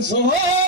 So.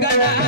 gonna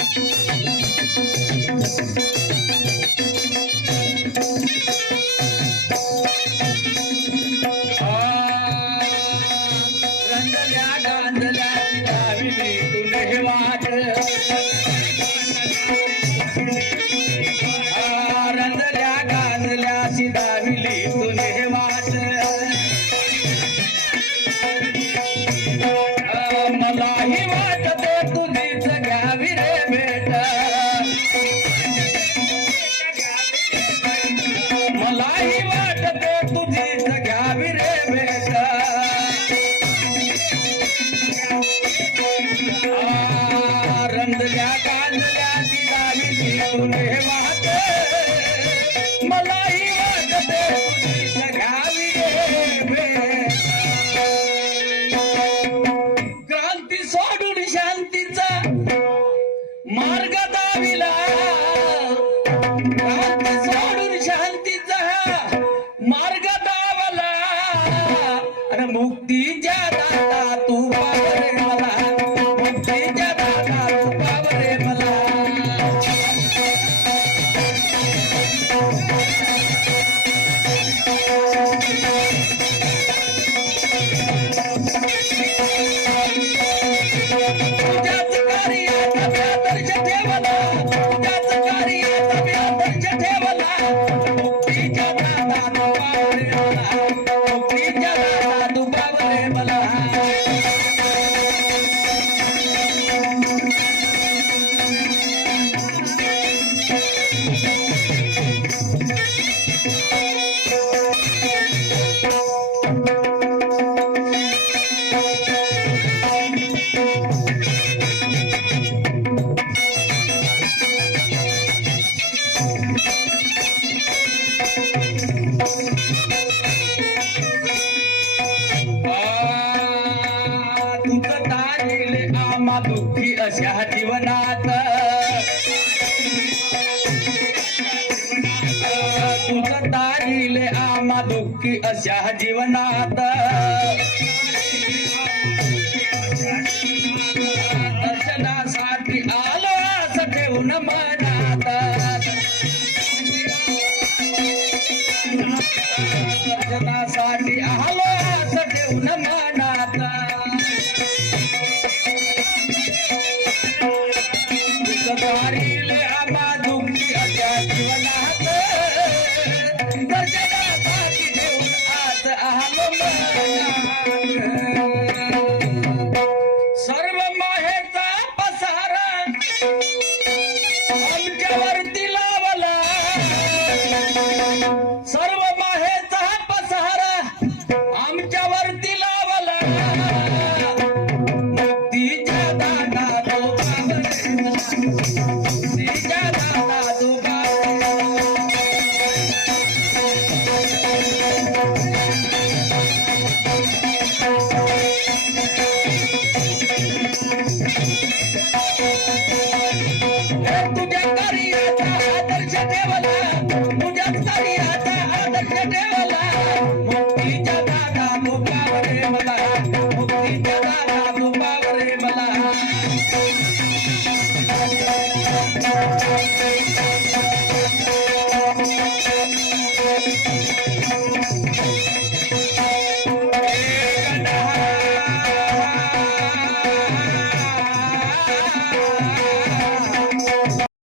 मुक्तीच्या दाता तू पावरे मला. मुक्तीच्या दाता तू पावरे मला. तुझ्याच कार्याचा व्यादर्श ठेवला. तुझ्याच कार्याचा व्यादर्श ठेवला. जीवनात. तुझं तारिले आमा दुःखी अशा जीवनात. दर्शनासाठी आ